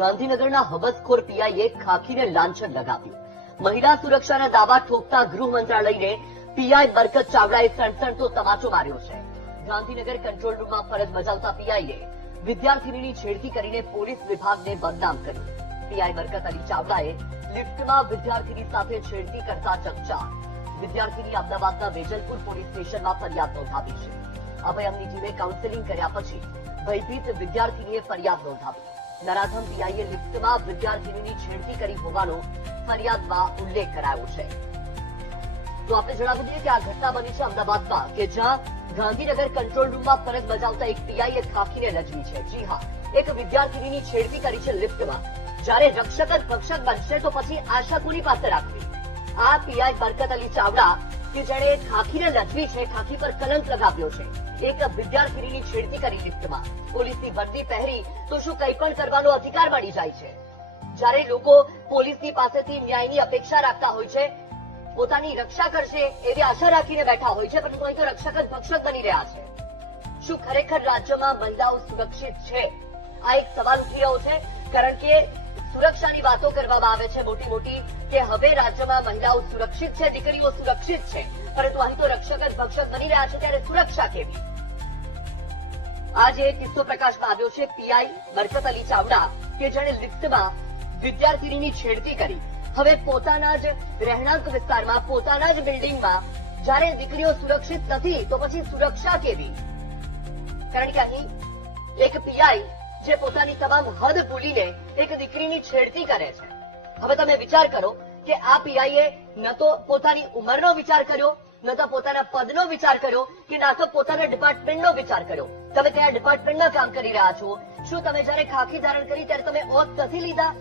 ગાંધીનગરના હબસખોર પીઆઈએ ખાખીને લાંછન લગાવ્યું. મહિલા સુરક્ષાના દાવા ઠોકતા ગૃહ મંત્રાલયને પીઆઈ બરકત ચાવડાએ સણસણતો તમાચો માર્યો છે. ગાંધીનગર કંટ્રોલ રૂમમાં ફરજ બજાવતા પીઆઈએ વિદ્યાર્થીનીની છેડતી કરીને પોલીસ વિભાગને બદનામ કર્યું. પીઆઈ બરકત અલી ચાવડાએ લિફ્ટમાં વિદ્યાર્થીની સાથે છેડતી કરતા ચકચાર. વિદ્યાર્થીની અમદાવાદના વેજલપુર પોલીસ સ્ટેશનમાં ફરિયાદ નોંધાવી છે. અભયમની ટીમે કાઉન્સેલિંગ કર્યા પછી ભયભીત વિદ્યાર્થીનીએ ફરિયાદ નોંધાવી. નરાધમ પીઆઈએ લિફ્ટમાં વિદ્યાર્થીની છેડતી કરી હોવાનો ફરિયાદમાં ઉલ્લેખ કરાયો છે. તો આપણે જણાવી દઈએ કે આ ઘટના બની છે અમદાવાદમાં, કે જ્યાં ગાંધીનગર કંટ્રોલ રૂમમાં ફરજ બજાવતા એક પીઆઈએ ખાખીને નજવી છે. જી હા, એક વિદ્યાર્થીની છેડતી કરી છે લિફ્ટમાં જ્યારે રક્ષક જ ભક્ષક બનશે તો પછી આશા કોની પાસે રાખવી. આ પીઆઈ બરકત અલી ચાવડા કે જેણે ખાખીને નજવી છે, ખાખી પર કલંક લગાવ્યો છે. એક વિદ્યાર્થીની છેડતી કરી લિફ્ટમાં. પોલીસની વર્દી પહેરી તો શું કંઈ પણ કરવાનો અધિકાર મળી જાય છે? જ્યારે લોકો પોલીસની પાસેથી ન્યાયની અપેક્ષા રાખતા હોય છે, પોતાની રક્ષા કરશે એવી આશા રાખીને બેઠા હોય છે, પરંતુ અહીં તો રક્ષક ભક્ષક બની રહ્યા છે. શું ખરેખર રાજ્યમાં મહિલાઓ સુરક્ષિત છે? આ એક સવાલ ઉઠી રહ્યો છે, કારણ કે સુરક્ષાની વાતો કરવામાં આવે છે મોટી મોટી કે હવે રાજ્યમાં મહિલાઓ સુરક્ષિત છે, દીકરીઓ સુરક્ષિત છે. પરંતુ અહીં તો રક્ષક જ ભક્ષક બની રહ્યા છે, ત્યારે સુરક્ષા કેવી? આજે કિસ્સો પ્રકાશમાં આવ્યો છે, પીઆઈ બરકત અલી ચાવડા, કે જેણે લિફ્ટમાં વિદ્યાર્થીની છેડતી કરી. હવે પોતાના જ રહેણાંક વિસ્તારમાં, પોતાના જ બિલ્ડિંગમાં, જ્યારે દીકરીઓ સુરક્ષિત નથી, તો પછી સુરક્ષા કેવી? કારણ કે અહીં એક પીઆઈ જે પોતાની તમામ હદ ભૂલીને એક દીકરીની છેડતી કરે છે. હવે તમે વિચાર કરો કે આ પીઆઈએ ન તો પોતાની ઉંમરનો વિચાર કર્યો, ન તો પોતાના પદનો વિચાર કર્યો, કે ના તો પોતાના ડિપાર્ટમેન્ટનો વિચાર કર્યો. તમે કયા ડિપાર્ટમેન્ટમાં કામ કરી રહ્યા છો. શું તમે જયારે ખાખી ધારણ કરી ત્યારે તમે ઓથ નથી લીધા?